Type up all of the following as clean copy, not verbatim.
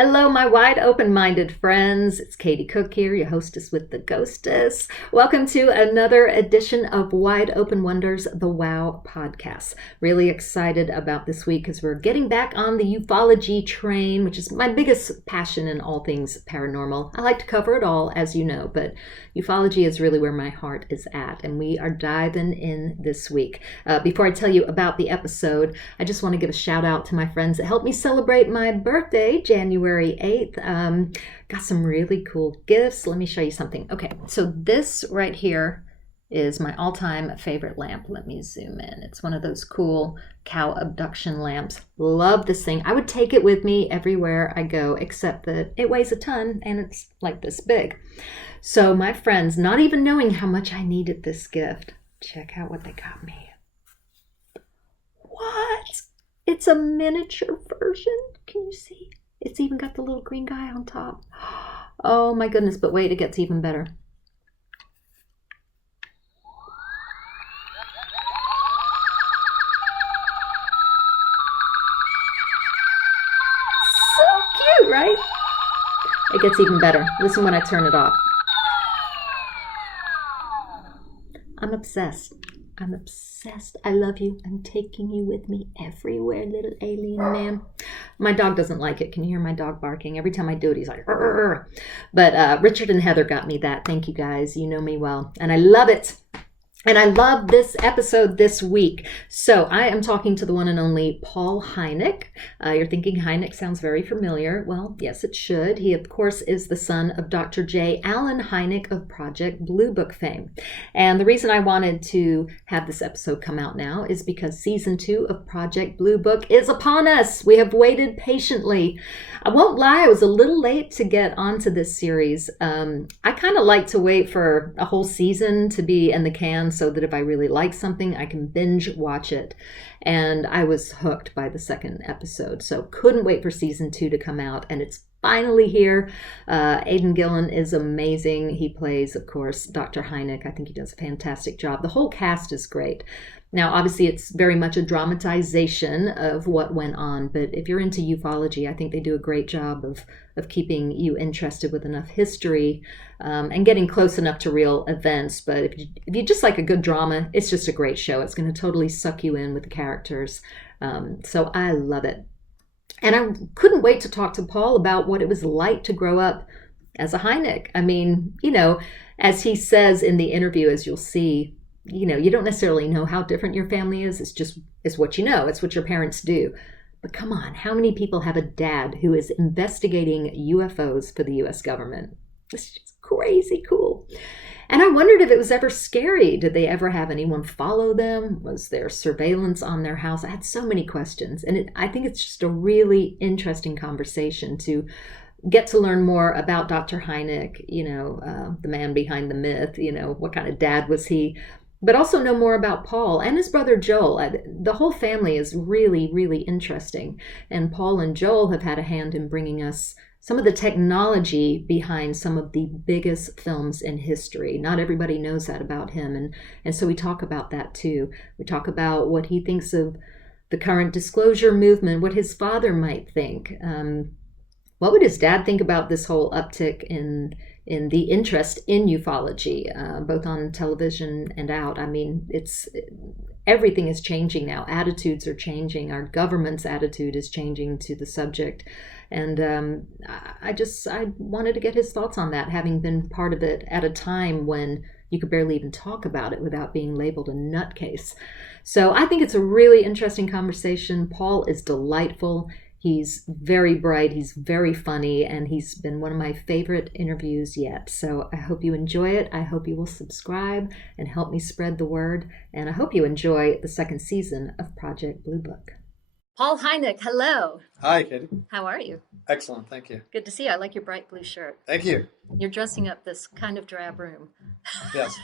Hello, my wide open-minded friends. It's Katie Cook here, your hostess with the ghostess. Welcome to another edition of Wide Open Wonders, the WOW podcast. Really excited about this week because we're getting back on the ufology train, which is my biggest passion in all things paranormal. I like to cover it all, as you know, but ufology is really where my heart is at, and we are diving in this week. Before I tell you about the episode, I just want to give a shout out to my friends that helped me celebrate my birthday, January 8th. Got some really cool gifts. Let me show you something. Okay, so this right here is my all-time favorite lamp. Let me zoom in. It's one of those cool cow abduction lamps. Love this thing. I would take it with me everywhere I go, except that it weighs a ton and it's like this big. So my friends, not even knowing how much I needed this gift, check out what they got me. What? It's a miniature version. Can you see? It's even got the little green guy on top. Oh my goodness, but wait, it gets even better. So cute, right? It gets even better. Listen when I turn it off. I'm obsessed. I'm obsessed. I love you. I'm taking you with me everywhere, little alien man. My dog doesn't like it. Can you hear my dog barking? Every time I do it, he's like, "Rrr." But Richard and Heather got me that. Thank you guys. You know me well. And I love it. And I love this episode this week. So I am talking to the one and only Paul Hynek. You're thinking Hynek sounds very familiar. Well, yes, it should. He, of course, is the son of Dr. J. Allen Hynek of Project Blue Book fame. And the reason I wanted to have this episode come out now is because season 2 of Project Blue Book is upon us. We have waited patiently. I won't lie, I was a little late to get onto this series. I kind of like to wait for a whole season to be in the can so that if I really like something, I can binge watch it. And I was hooked by the second episode, so couldn't wait for season 2 to come out, and it's finally here. Aidan Gillen is amazing. He plays, of course, Dr. Hynek. I think he does a fantastic job. The whole cast is great. Now, obviously, it's very much a dramatization of what went on, but if you're into ufology, I think they do a great job of keeping you interested with enough history and getting close enough to real events. But if you just like a good drama, it's just a great show. It's going to totally suck you in with the characters. So I love it. And I couldn't wait to talk to Paul about what it was like to grow up as a Hynek. I mean, you know, as he says in the interview, as you'll see, you know, you don't necessarily know how different your family is. It's what you know. It's what your parents do. But come on, how many people have a dad who is investigating UFOs for the U.S. government? It's just crazy cool. And I wondered if it was ever scary. Did they ever have anyone follow them? Was there surveillance on their house? I had so many questions. And I think it's just a really interesting conversation to get to learn more about Dr. Hynek, you know, the man behind the myth, you know, what kind of dad was he? But also know more about Paul and his brother Joel. The whole family is really, really interesting. And Paul and Joel have had a hand in bringing us some of the technology behind some of the biggest films in history. Not everybody knows that about him. And so we talk about that too. We talk about what he thinks of the current disclosure movement, what his father might think. What would his dad think about this whole uptick in the interest in ufology, both on television and out? I mean, everything is changing now. Attitudes are changing. Our government's attitude is changing to the subject. And I wanted to get his thoughts on that, having been part of it at a time when you could barely even talk about it without being labeled a nutcase. So I think it's a really interesting conversation. Paul is delightful. He's very bright, he's very funny, and he's been one of my favorite interviews yet. So I hope you enjoy it. I hope you will subscribe and help me spread the word. And I hope you enjoy the second season of Project Blue Book. Paul Hynek, hello. Hi, Katie. How are you? Excellent, thank you. Good to see you. I like your bright blue shirt. Thank you. You're dressing up this kind of drab room. Yes.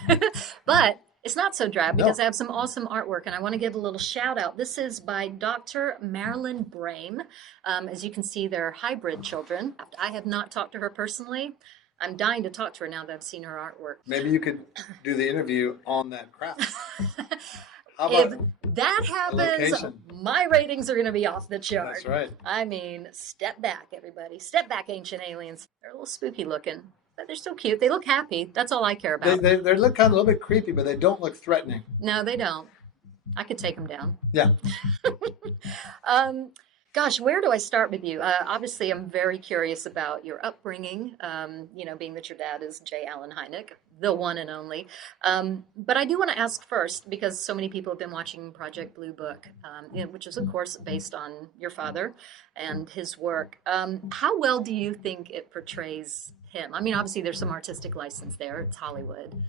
But it's not so drab because No. I have some awesome artwork, and I want to give a little shout out. This is by Dr. Marilyn Brame. As you can see, they're hybrid children. I have not talked to her personally. I'm dying to talk to her now that I've seen her artwork. Maybe you could do the interview on that craft. How If about that happens, location? my ratings are going to be off the chart. That's right. I mean, step back, everybody. Step back, ancient aliens. They're a little spooky looking, but they're still cute. They look happy. That's all I care about. They look kind of a little bit creepy, but they don't look threatening. No, they don't. I could take them down. Yeah. Gosh, where do I start with you? Obviously, I'm very curious about your upbringing, being that your dad is J. Allen Hynek, the one and only. But I do want to ask first, because so many people have been watching Project Blue Book, which is, of course, based on your father and his work. How well do you think it portrays him? I mean, obviously, there's some artistic license there. It's Hollywood.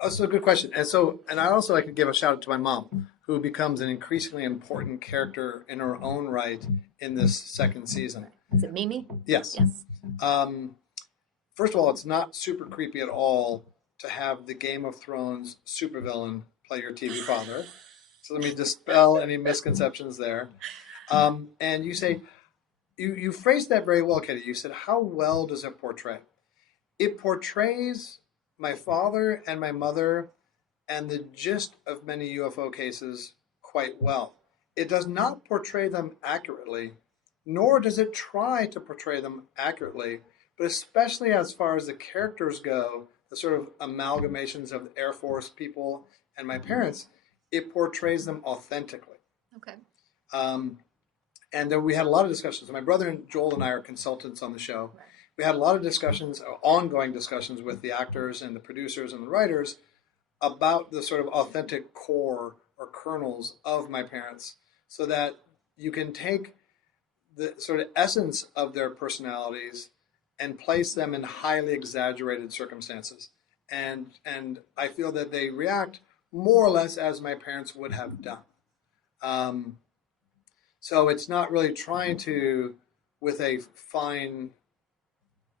Oh, so a good question. And I also like to give a shout out to my mom, who becomes an increasingly important character in her own right in this second season. Is it Mimi? Yes. Yes. First of all, it's not super creepy at all to have the Game of Thrones supervillain play your TV father. So let me dispel any misconceptions there. And you say, you phrased that very well, Katie. You said, how well does it portray? It portrays my father and my mother and the gist of many UFO cases quite well. It does not portray them accurately, nor does it try to portray them accurately, but especially as far as the characters go, the sort of amalgamations of the Air Force people and my parents, it portrays them authentically. Okay. And then we had a lot of discussions. My brother and Joel and I are consultants on the show. Right. We had a lot of discussions, ongoing discussions with the actors and the producers and the writers about the sort of authentic core or kernels of my parents, so that you can take the sort of essence of their personalities and place them in highly exaggerated circumstances. And I feel that they react more or less as my parents would have done. So it's not really trying to, with a fine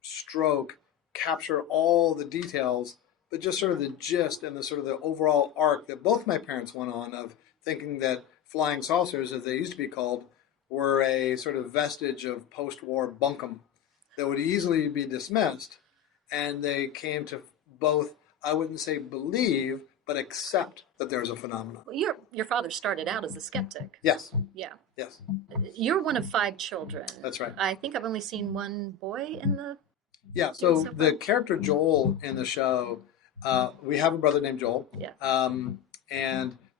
stroke, capture all the details, but just sort of the gist and the sort of the overall arc that both my parents went on of thinking that flying saucers, as they used to be called, were a sort of vestige of post-war bunkum that would easily be dismissed. And they came to both, I wouldn't say believe, but accept that there's a phenomenon. Well, your father started out as a skeptic. Yes. Yeah. Yes. You're one of 5 children. That's right. I think I've only seen one boy in the... Yeah, so the character Joel in the show, we have a brother named Joel. Yeah.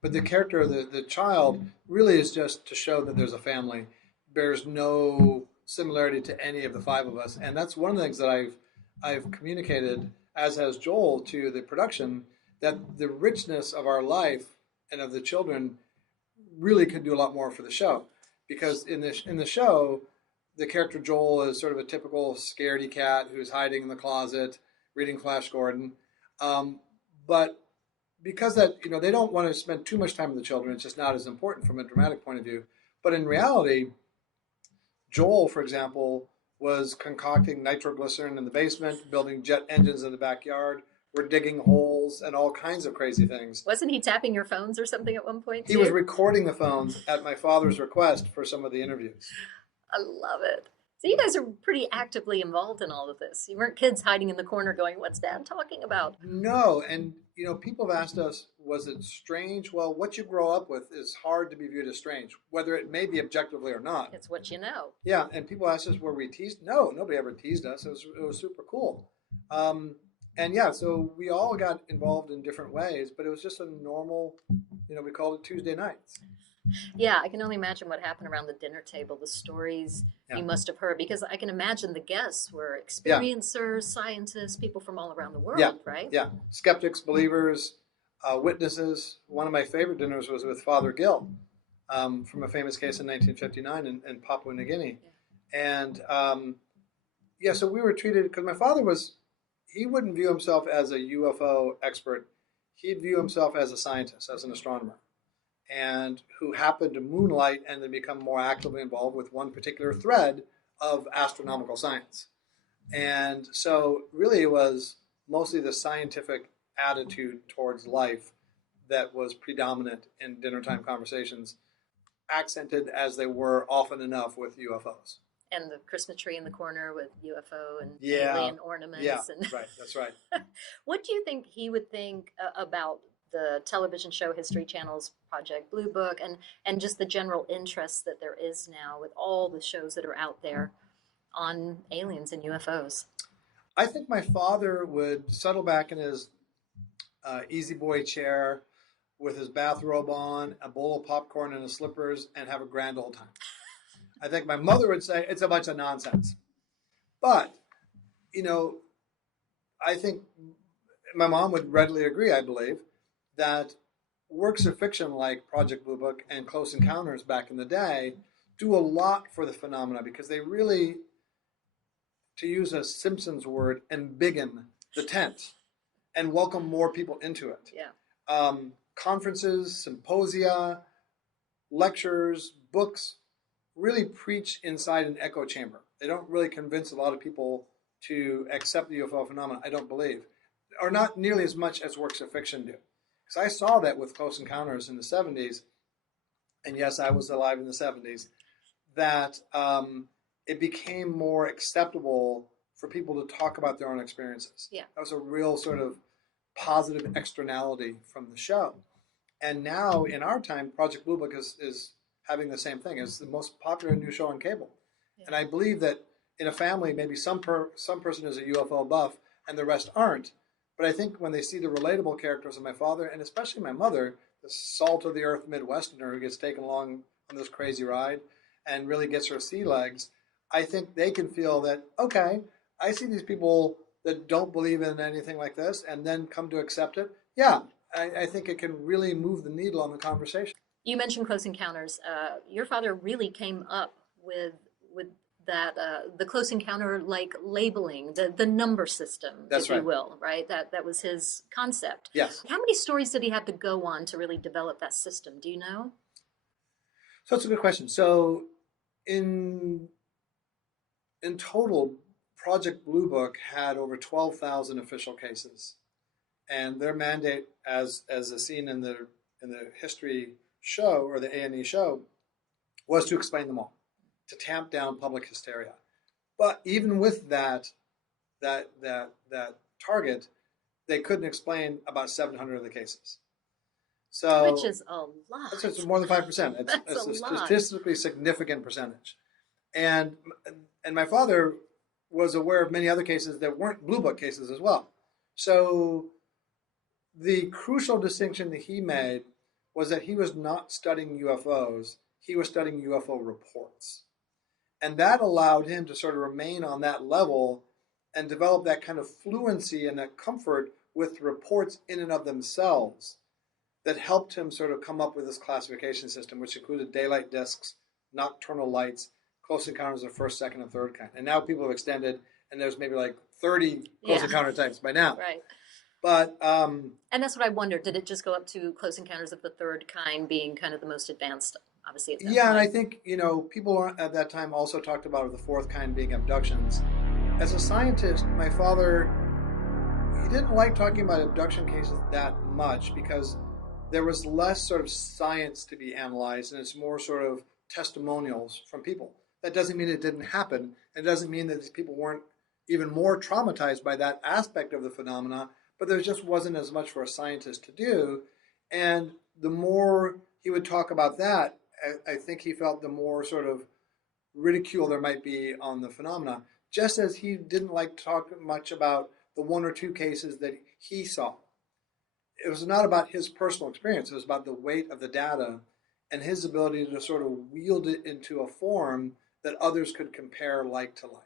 But the character, the child, really is just to show that there's a family. Bears no similarity to any of the 5 of us. And that's one of the things that I've communicated, as has Joel, to the production, that the richness of our life and of the children really could do a lot more for the show. Because in the show, the character Joel is sort of a typical scaredy cat who's hiding in the closet, reading Flash Gordon. But because that, they don't want to spend too much time with the children, it's just not as important from a dramatic point of view. But in reality, Joel, for example, was concocting nitroglycerin in the basement, building jet engines in the backyard. We're digging holes and all kinds of crazy things. Wasn't he tapping your phones or something at one point? He was recording the phones at my father's request for some of the interviews. I love it. So you guys are pretty actively involved in all of this. You weren't kids hiding in the corner going, what's Dad talking about? No. And, people have asked us, was it strange? Well, what you grow up with is hard to be viewed as strange, whether it may be objectively or not. It's what you know. Yeah. And people asked us, were we teased? No, nobody ever teased us. It was super cool. So we all got involved in different ways, but it was just a normal, we called it Tuesday nights. Yeah, I can only imagine what happened around the dinner table, the stories you must have heard, because I can imagine the guests were experiencers, scientists, people from all around the world, right? Yeah, skeptics, believers, witnesses. One of my favorite dinners was with Father Gill from a famous case in 1959 in Papua New Guinea. Yeah. And so we were treated, because my father he wouldn't view himself as a UFO expert. He'd view himself as a scientist, as an astronomer, and who happened to moonlight and then become more actively involved with one particular thread of astronomical science. And so really it was mostly the scientific attitude towards life that was predominant in dinner time conversations, accented as they were often enough with UFOs. And the Christmas tree in the corner with UFO and alien ornaments. Yeah, right, that's right. What do you think he would think about the television show History Channel's Project Blue Book, and just the general interest that there is now with all the shows that are out there on aliens and UFOs? I think my father would settle back in his easy boy chair with his bathrobe on, a bowl of popcorn and his slippers, and have a grand old time. I think my mother would say it's a bunch of nonsense. But, you know, I think my mom would readily agree, I believe, that works of fiction like Project Blue Book and Close Encounters back in the day do a lot for the phenomena because they really, to use a Simpsons word, embiggen the tent and welcome more people into it. Yeah. Conferences, symposia, lectures, books really preach inside an echo chamber. They don't really convince a lot of people to accept the UFO phenomenon, I don't believe, or not nearly as much as works of fiction do. Because I saw that with Close Encounters in the 70s, and yes, I was alive in the 70s, that it became more acceptable for people to talk about their own experiences. Yeah. That was a real sort of positive externality from the show. And now, in our time, Project Blue Book is having the same thing. It's the most popular new show on cable. Yeah. And I believe that in a family, maybe some person is a UFO buff and the rest aren't. But I think when they see the relatable characters of my father, and especially my mother, the salt-of-the-earth Midwesterner who gets taken along on this crazy ride and really gets her sea legs, I think they can feel that, okay, I see these people that don't believe in anything like this and then come to accept it. Yeah, I think it can really move the needle on the conversation. You mentioned Close Encounters. Your father really came up with that the Close Encounter like labeling, the number system, That's if right. you will, right? That was his concept. Yes. How many stories did he have to go on to really develop that system? Do you know? So that's a good question. So in total, Project Blue Book had over 12,000 official cases. And their mandate, as is seen in the history show or the A&E show, was to explain them all, to tamp down public hysteria. But even with that target, they couldn't explain about 700 of the cases. So which is a lot. It's more than 5%. It's a statistically significant percentage. And my father was aware of many other cases that weren't Blue Book cases as well. So the crucial distinction that he made was that he was not studying UFOs, he was studying UFO reports. And that allowed him to sort of remain on that level and develop that kind of fluency and that comfort with reports in and of themselves that helped him sort of come up with this classification system, which included daylight discs, nocturnal lights, Close Encounters of first, second, and third kind. And now people have extended, and there's maybe like 30 Close Encounter types by now. Right. But and that's what I wondered. Did it just go up to Close Encounters of the third kind being kind of the most advanced, obviously? At that point? And I think, people at that time also talked about the fourth kind being abductions. As a scientist, my father, he didn't like talking about abduction cases that much because there was less sort of science to be analyzed, and it's more sort of testimonials from people. That doesn't mean it didn't happen. It doesn't mean that these people weren't even more traumatized by that aspect of the phenomena, but there just wasn't as much for a scientist to do. And the more he would talk about that, I think he felt the more sort of ridicule there might be on the phenomena, just as he didn't like to talk much about the one or two cases that he saw. It was not about his personal experience. It was about the weight of the data and his ability to sort of wield it into a form that others could compare like to like.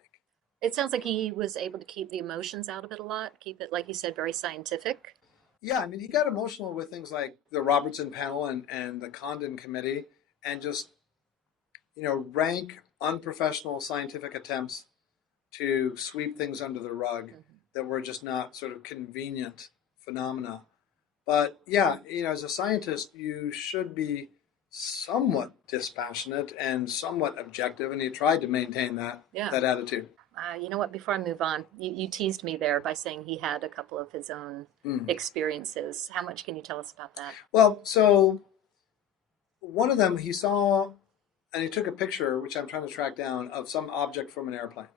It sounds like he was able to keep the emotions out of it a lot, keep it, like you said, very scientific. Yeah, I mean, he got emotional with things like the Robertson panel and the Condon committee and just, rank unprofessional scientific attempts to sweep things under the rug that were just not sort of convenient phenomena. But yeah, as a scientist, you should be somewhat dispassionate and somewhat objective, and he tried to maintain that attitude. You know what? Before I move on, you teased me there by saying he had a couple of his own experiences. How much can you tell us about that? Well, so one of them he saw, and he took a picture, which I'm trying to track down, of some object from an airplane.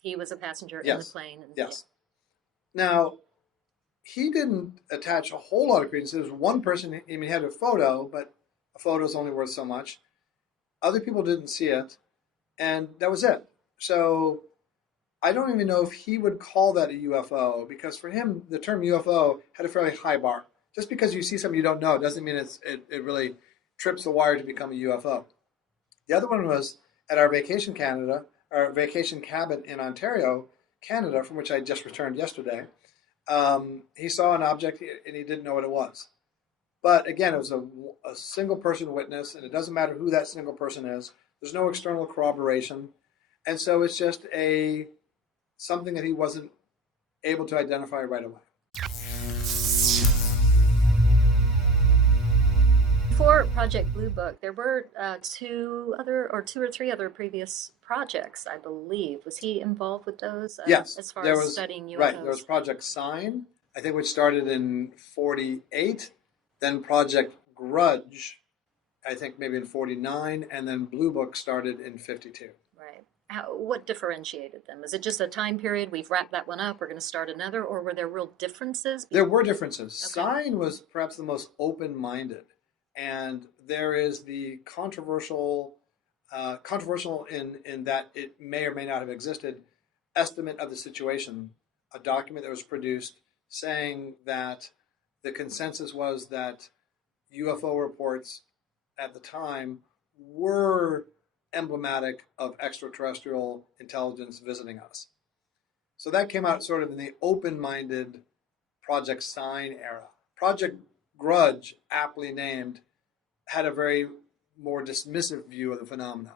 He was a passenger in the plane. Yes. Now, he didn't attach a whole lot of credence. There was one person, I mean, he had a photo, but a photo is only worth so much. Other people didn't see it, and that was it. So I don't even know if he would call that a UFO, because for him, the term UFO had a fairly high bar. Just because you see something you don't know doesn't mean it really trips the wire to become a UFO. The other one was at our vacation cabin in Ontario, Canada, from which I just returned yesterday. He saw an object and he didn't know what it was. But again, it was a single person witness, and it doesn't matter who that single person is. There's no external corroboration. And so it's just something that he wasn't able to identify right away. For Project Blue Book, there were two or three other previous projects, I believe. Was he involved with those? Yes, as far there as was studying UFOs? right. There was Project Sign, I think, which started in '48. Then Project Grudge, I think maybe in '49, and then Blue Book started in '52. Right. What differentiated them? Is it just a time period? We've wrapped that one up. We're going to start another, or were there real differences? There were differences. Okay. Sign was perhaps the most open-minded, and there is the controversial in that it may or may not have existed estimate of the situation, a document that was produced saying that the consensus was that UFO reports at the time were emblematic of extraterrestrial intelligence visiting us. So that came out sort of in the open-minded Project Sign era. Project Grudge, aptly named, had a very more dismissive view of the phenomena.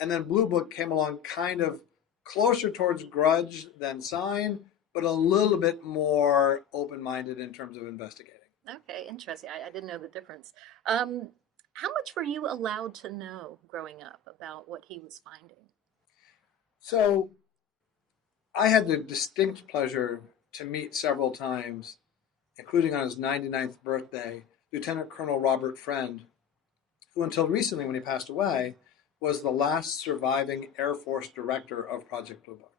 And then Blue Book came along kind of closer towards Grudge than Sign, but a little bit more open-minded in terms of investigating. Okay, interesting. I didn't know the difference. How much were you allowed to know growing up about what he was finding? So I had the distinct pleasure to meet several times, including on his 99th birthday, Lieutenant Colonel Robert Friend, who until recently, when he passed away, was the last surviving Air Force director of Project Blue Book.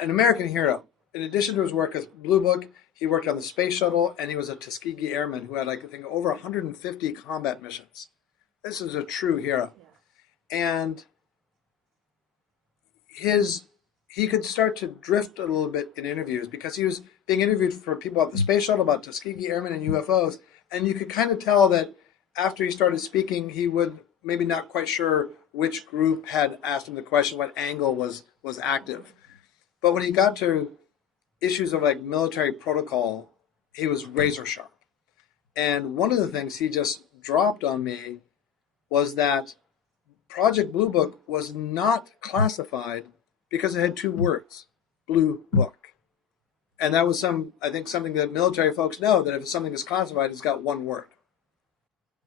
An American hero. In addition to his work with Blue Book, he worked on the space shuttle, and he was a Tuskegee Airman who had, I think, over 150 combat missions. This is a true hero. Yeah. And he could start to drift a little bit in interviews because he was being interviewed for people at the space shuttle about Tuskegee Airmen and UFOs, and you could kind of tell that after he started speaking, he would maybe not quite sure which group had asked him the question, what angle was active. But when he got to issues of like military protocol, he was razor sharp. And one of the things he just dropped on me was that Project Blue Book was not classified because it had two words, Blue Book. And that was I think something that military folks know, that if something is classified, it's got one word.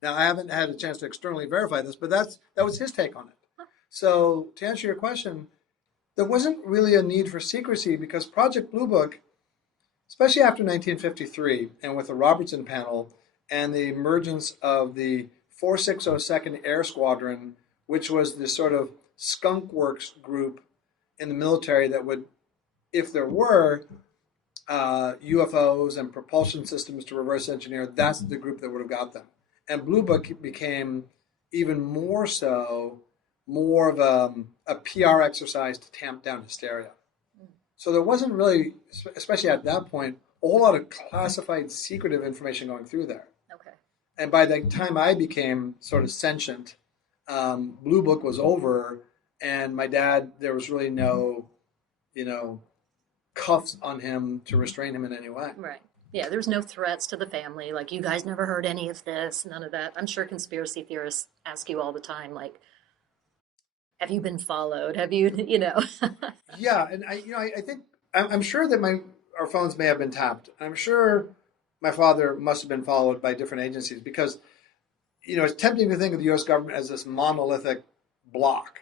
Now, I haven't had a chance to externally verify this, but that was his take on it. So to answer your question, there wasn't really a need for secrecy because Project Blue Book, especially after 1953 and with the Robertson panel and the emergence of the 4602nd Air Squadron, which was this sort of skunk works group in the military that would, if there were UFOs and propulsion systems to reverse engineer, that's the group that would have got them. And Blue Book became even more so, more of a PR exercise to tamp down hysteria. So there wasn't really, especially at that point, a whole lot of classified, secretive information going through there. Okay. And by the time I became sort of sentient, Blue Book was over, and my dad, there was really no, cuffs on him to restrain him in any way. Right. Yeah, there's no threats to the family. Like, you guys never heard any of this, none of that. I'm sure conspiracy theorists ask you all the time, like, have you been followed? Have you, Yeah, and I think I'm sure that our phones may have been tapped. I'm sure my father must have been followed by different agencies because, it's tempting to think of the U.S. government as this monolithic block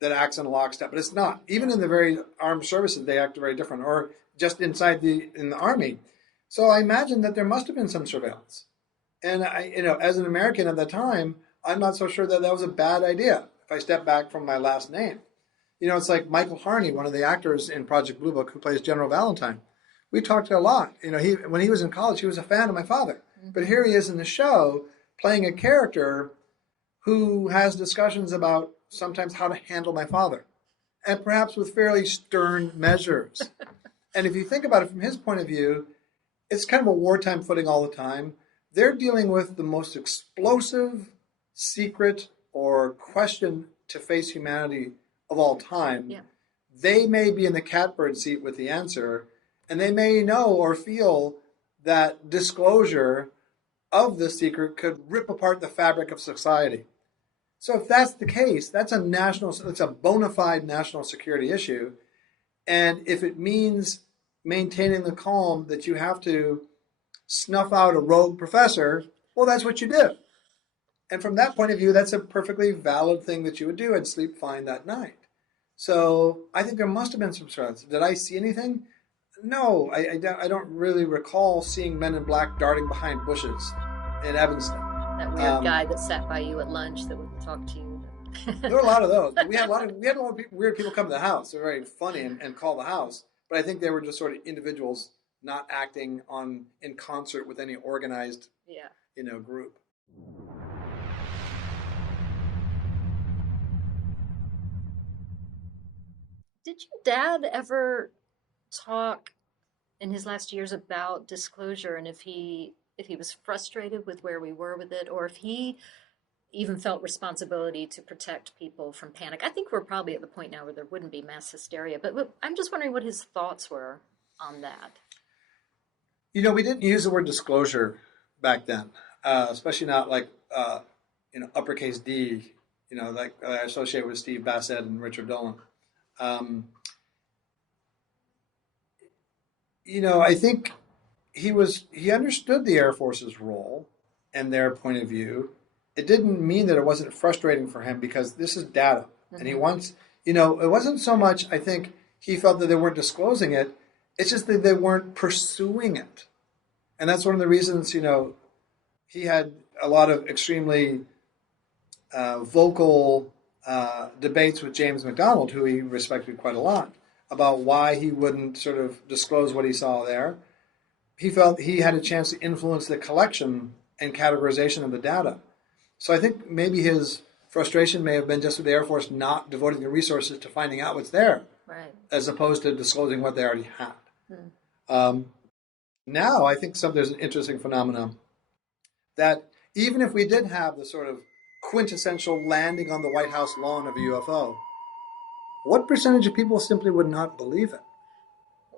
that acts in lockstep, but it's not. Even in the very armed services, they act very different, or just inside in the army. So I imagine that there must have been some surveillance. And as an American at the time, I'm not so sure that was a bad idea if I step back from my last name. It's like Michael Harney, one of the actors in Project Blue Book, who plays General Valentine. We talked a lot. When he was in college, he was a fan of my father. But here he is in the show playing a character who has discussions about sometimes how to handle my father, and perhaps with fairly stern measures. And if you think about it from his point of view, it's kind of a wartime footing all the time. They're dealing with the most explosive, secret, or question to face humanity of all time. Yeah. They may be in the catbird seat with the answer, and they may know or feel that disclosure of the secret could rip apart the fabric of society. So if that's the case, it's a bona fide national security issue. And if it means maintaining the calm that you have to snuff out a rogue professor, well, that's what you do. And from that point of view, that's a perfectly valid thing that you would do and sleep fine that night. So I think there must have been some threats. Did I see anything? No, I don't really recall seeing men in black darting behind bushes in Evanston. That weird guy that sat by you at lunch that would talk to you. There were a lot of those. We had a lot of weird people come to the house. They're very funny and call the house. But I think they were just sort of individuals not acting in concert with any organized group. Did your dad ever talk in his last years about disclosure, and if he was frustrated with where we were with it, or if he even felt responsibility to protect people from panic? I think we're probably at the point now where there wouldn't be mass hysteria, but I'm just wondering what his thoughts were on that. We didn't use the word disclosure back then, especially not like uppercase D, like I associate with Steve Bassett and Richard Dolan. I think he understood the Air Force's role and their point of view. It didn't mean that it wasn't frustrating for him because this is data. Mm-hmm. And he wants, it wasn't so much, I think, he felt that they weren't disclosing it. It's just that they weren't pursuing it. And that's one of the reasons, he had a lot of extremely vocal debates with James McDonald, who he respected quite a lot, about why he wouldn't sort of disclose what he saw there. He felt he had a chance to influence the collection and categorization of the data. So I think maybe his frustration may have been just with the Air Force not devoting the resources to finding out what's there, right, as opposed to disclosing what they already had. Now I think there's an interesting phenomenon that even if we did have the sort of quintessential landing on the White House lawn of a UFO, what percentage of people simply would not believe it?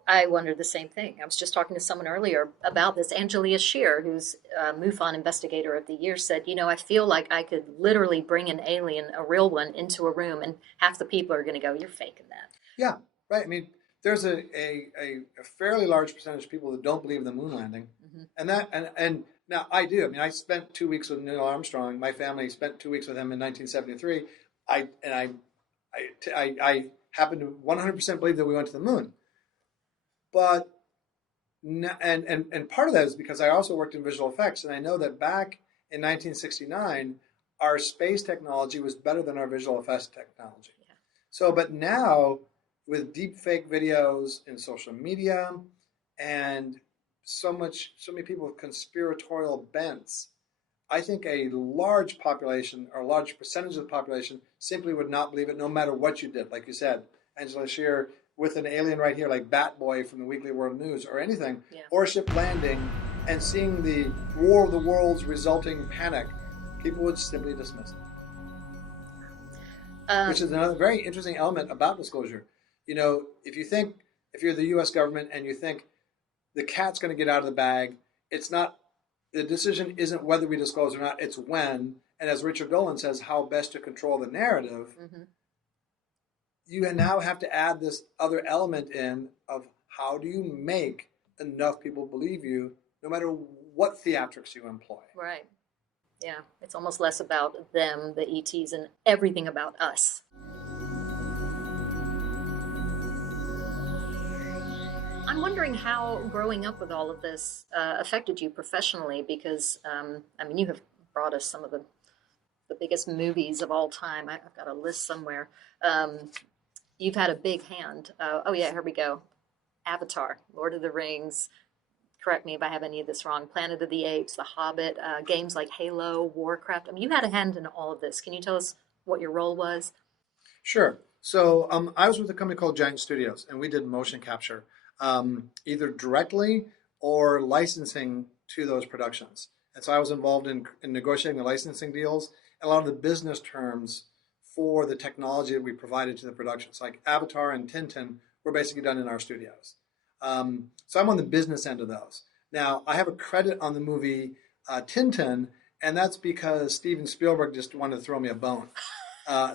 I wondered the same thing. I was just talking to someone earlier about this. Angelia Shear, who's MUFON Investigator of the Year, said, I feel like I could literally bring an alien, a real one, into a room, and half the people are going to go, "You're faking that." Yeah, right. I mean, there's a fairly large percentage of people that don't believe in the moon landing, and now I do. I mean, I spent 2 weeks with Neil Armstrong. My family spent 2 weeks with him in 1973. I happen to 100% believe that we went to the moon. But and part of that is because I also worked in visual effects, and I know that back in 1969, our space technology was better than our visual effects technology. Yeah. So, but now with deep fake videos in social media and so many people with conspiratorial bents, I think a large population or a large percentage of the population simply would not believe it, no matter what you did. Like you said, Angela Shear with an alien right here, like Bat Boy from the Weekly World News or anything, or a ship landing and seeing the War of the Worlds resulting panic, people would simply dismiss it. Which is another very interesting element about disclosure. If you're the U.S. government and you think the cat's going to get out of the bag, it's not, the decision isn't whether we disclose or not, it's when. And as Richard Dolan says, how best to control the narrative. Mm-hmm. You now have to add this other element in of how do you make enough people believe you, no matter what theatrics you employ. Right. Yeah. It's almost less about them, the ETs, and everything about us. I'm wondering how growing up with all of this affected you professionally, because, you have brought us some of the biggest movies of all time. I've got a list somewhere. You've had a big hand. Here we go. Avatar, Lord of the Rings, correct me if I have any of this wrong, Planet of the Apes, The Hobbit, games like Halo, Warcraft. I mean, you had a hand in all of this. Can you tell us what your role was? Sure. So I was with a company called Giant Studios, and we did motion capture, either directly or licensing to those productions. And so I was involved in negotiating the licensing deals and a lot of the business terms for the technology that we provided to the productions. Like Avatar and Tintin were basically done in our studios. So I'm on the business end of those. Now, I have a credit on the movie Tintin, and that's because Steven Spielberg just wanted to throw me a bone.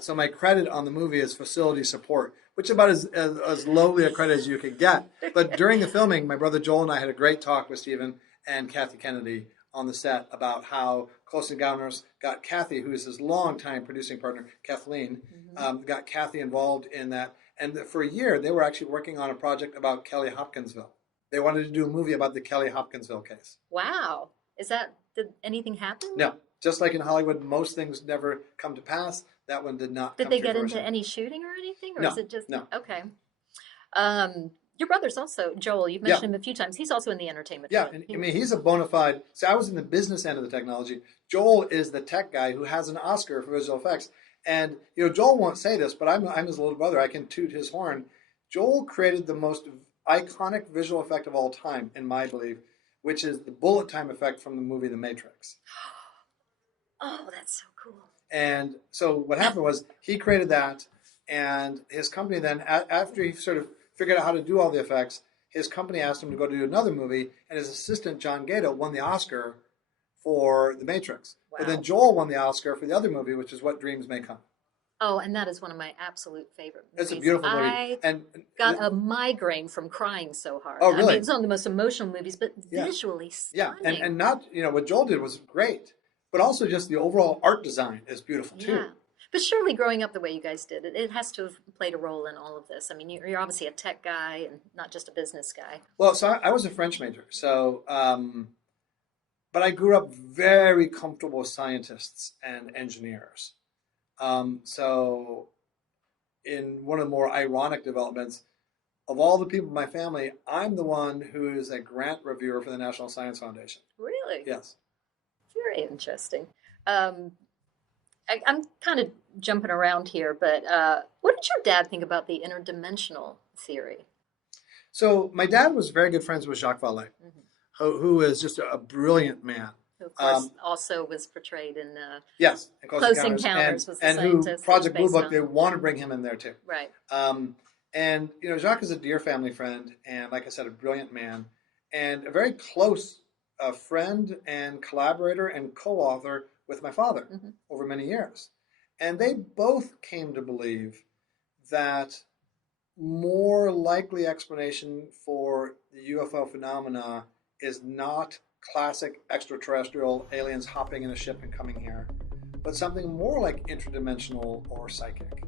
So my credit on the movie is facility support, which is about as lowly a credit as you could get. But during the filming, my brother Joel and I had a great talk with Stephen and Kathy Kennedy on the set about how Close Encounters got Kathy, who is his longtime producing partner, Kathleen, got Kathy involved in that. And for a year, they were actually working on a project about Kelly Hopkinsville. They wanted to do a movie about the Kelly Hopkinsville case. Wow. Did anything happen? No. Just like in Hollywood, most things never come to pass. That one did not. Did they get into any shooting or anything? Or No, is it just no. Okay. Your brother's also Joel. You've mentioned him a few times. He's also in the entertainment. Yeah, and I mean he's a bona fide. So I was in the business end of the technology. Joel is the tech guy who has an Oscar for visual effects. And Joel won't say this, but I'm his little brother. I can toot his horn. Joel created the most iconic visual effect of all time, in my belief, which is the bullet time effect from the movie The Matrix. Oh, that's so cool. And so what happened was he created that, and his company then, after he sort of figured out how to do all the effects, his company asked him to go do another movie, and his assistant, John Gato, won the Oscar for The Matrix. Wow. But then Joel won the Oscar for the other movie, which is What Dreams May Come. Oh, and that is one of my absolute favorite movies. It's a beautiful movie. I got a migraine from crying so hard. Oh, really? I mean, it's one of the most emotional movies, but visually stunning. Yeah, and not, what Joel did was great, but also just the overall art design is beautiful, too. Yeah. But surely growing up the way you guys did, it has to have played a role in all of this. I mean, you're obviously a tech guy and not just a business guy. Well, so I was a French major, so, but I grew up very comfortable with scientists and engineers. So in one of the more ironic developments, of all the people in my family, I'm the one who is a grant reviewer for the National Science Foundation. Really? Yes. Very interesting. I'm kind of jumping around here, but what did your dad think about the interdimensional theory? So my dad was very good friends with Jacques Vallée, who is just a brilliant man. Who, of course, also was portrayed in yes, Close Encounters, was the and scientist. Who Project Blue Book, they want to bring him in there too. Right. And Jacques is a dear family friend, and like I said, a brilliant man, and a very close friend and collaborator and co-author with my father over many years. And they both came to believe that more likely explanation for the UFO phenomena is not classic extraterrestrial aliens hopping in a ship and coming here, but something more like interdimensional or psychic.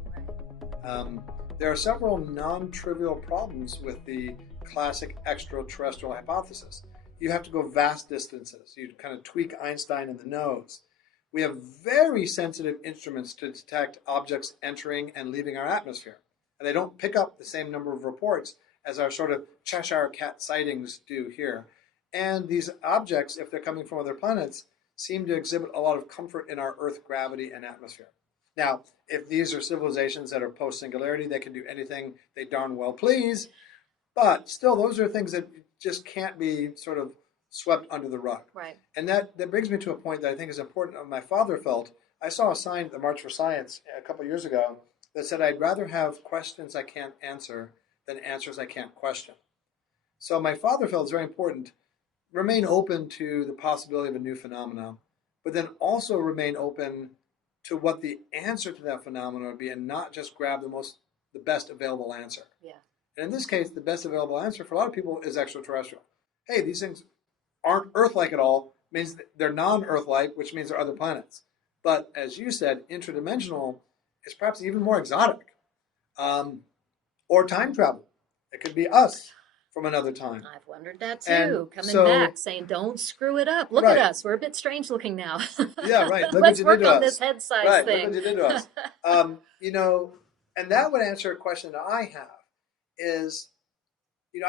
There are several non-trivial problems with the classic extraterrestrial hypothesis. You have to go vast distances. You kind of tweak Einstein in the nose. We have very sensitive instruments to detect objects entering and leaving our atmosphere. And they don't pick up the same number of reports as our sort of Cheshire Cat sightings do here. And these objects, if they're coming from other planets, seem to exhibit a lot of comfort in our Earth gravity and atmosphere. Now, if these are civilizations that are post-singularity, they can do anything they darn well please. But still, those are things that just can't be sort of swept under the rug. Right. And that brings me to a point that I think is important. My father felt, I saw a sign at the March for Science a couple of years ago that said, I'd rather have questions I can't answer than answers I can't question. So my father felt it's very important, remain open to the possibility of a new phenomenon, but then also remain open to what the answer to that phenomenon would be and not just grab the best available answer. Yeah. And in this case, the best available answer for a lot of people is extraterrestrial. Hey, these things aren't Earth-like at all, means they're non-Earth-like, which means they're other planets. But as you said, interdimensional is perhaps even more exotic. Or time travel. It could be us from another time. I've wondered that too. And Coming so, back, saying, don't screw it up. Look right. at us. We're a bit strange looking now. Yeah, right. Look Let's what you did work to on us. this head size Right, thing. look what you did to us. And that would answer a question that I have is,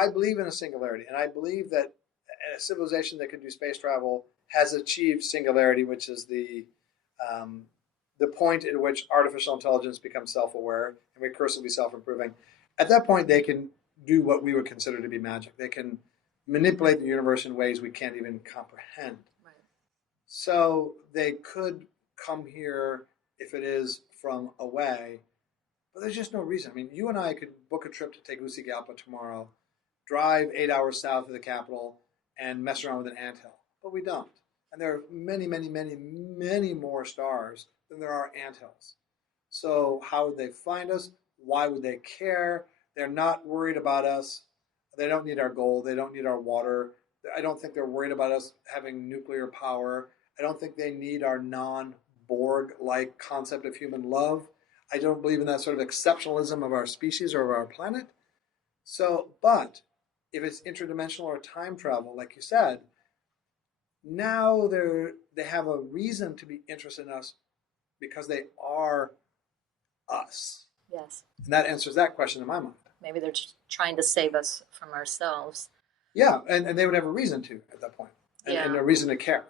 I believe in a singularity, and I believe that a civilization that can do space travel has achieved singularity, which is the point at which artificial intelligence becomes self-aware and recursively self-improving. At that point, they can do what we would consider to be magic. They can manipulate the universe in ways we can't even comprehend. Right. So they could come here if it is from away, but there's just no reason. I mean, you and I could book a trip to Tegucigalpa tomorrow, drive 8 hours south of the capital, and mess around with an anthill, but we don't. And there are many, many, many, many more stars than there are anthills. So how would they find us? Why would they care? They're not worried about us. They don't need our gold. They don't need our water. I don't think they're worried about us having nuclear power. I don't think they need our non-Borg-like concept of human love. I don't believe in that sort of exceptionalism of our species or of our planet. So, but if it's interdimensional or time travel, like you said, now they have a reason to be interested in us because they are us. Yes. And that answers that question in my mind. Maybe they're trying to save us from ourselves. Yeah, and they would have a reason to at that point, and a reason to care.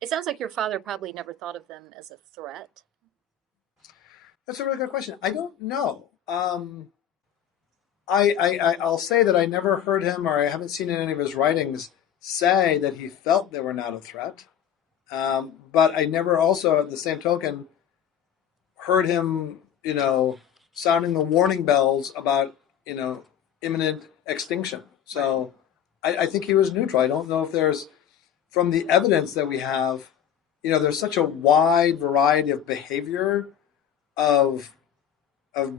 It sounds like your father probably never thought of them as a threat. That's a really good question. I don't know. I'll say that I never heard him, or I haven't seen in any of his writings, say that he felt they were not a threat. But I never also, at the same token, heard him, sounding the warning bells about, imminent extinction. So I think he was neutral. I don't know if there's, from the evidence that we have, there's such a wide variety of behavior of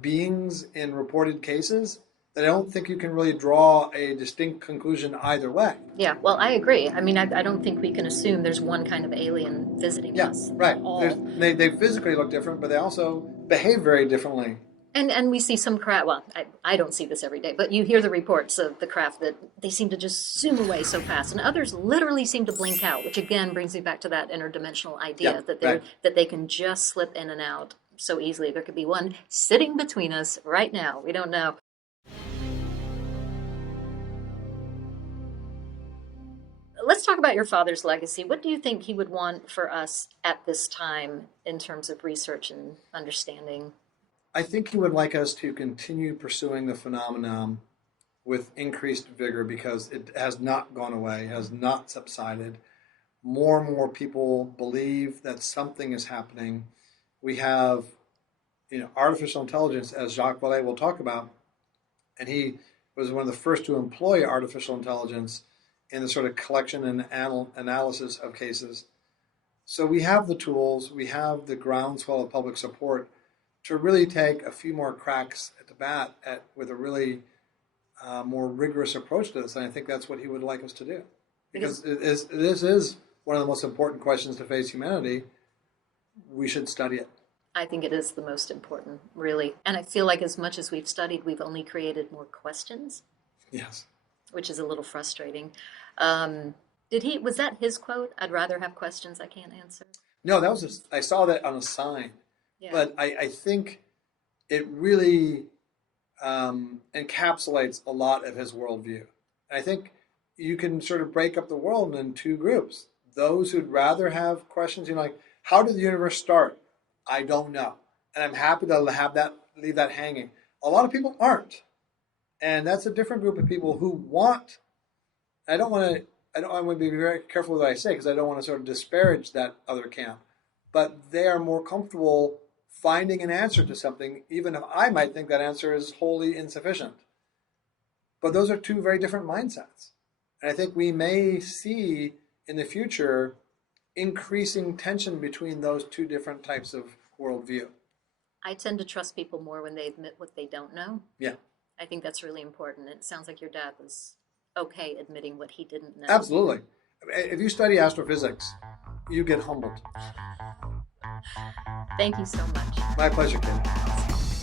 beings in reported cases that I don't think you can really draw a distinct conclusion either way. Yeah, well, I agree. I mean, I don't think we can assume there's one kind of alien visiting us. Yeah, right. They physically look different, but they also behave very differently. And we see some craft, well, I don't see this every day, but you hear the reports of the craft that they seem to just zoom away so fast, and others literally seem to blink out, which again brings me back to that interdimensional idea that they can just slip in and out so easily. There could be one sitting between us right now. We don't know. Let's talk about your father's legacy. What do you think he would want for us at this time in terms of research and understanding? I think he would like us to continue pursuing the phenomenon with increased vigor because it has not gone away, has not subsided. More and more people believe that something is happening. We have, artificial intelligence, as Jacques Vallée will talk about, and he was one of the first to employ artificial intelligence in the sort of collection and analysis of cases. So we have the tools, we have the groundswell of public support to really take a few more cracks at the bat with a really more rigorous approach to this. And I think that's what he would like us to do. Because this is one of the most important questions to face humanity. We should study it. I think it is the most important, really. And I feel like as much as we've studied, we've only created more questions. Yes. Which is a little frustrating. Was that his quote? I'd rather have questions I can't answer. No, I saw that on a sign. Yeah. But I think it really encapsulates a lot of his worldview. I think you can sort of break up the world in two groups. Those who'd rather have questions, like, how did the universe start? I don't know. And I'm happy to leave that hanging. A lot of people aren't. And that's a different group of people who want. I want to be very careful with what I say because I don't want to sort of disparage that other camp. But they are more comfortable finding an answer to something, even if I might think that answer is wholly insufficient. But those are two very different mindsets. And I think we may see in the future increasing tension between those two different types of worldview. I tend to trust people more when they admit what they don't know. Yeah. I think that's really important. It sounds like your dad was okay admitting what he didn't know. Absolutely. If you study astrophysics, you get humbled. Thank you so much. My pleasure, Kate.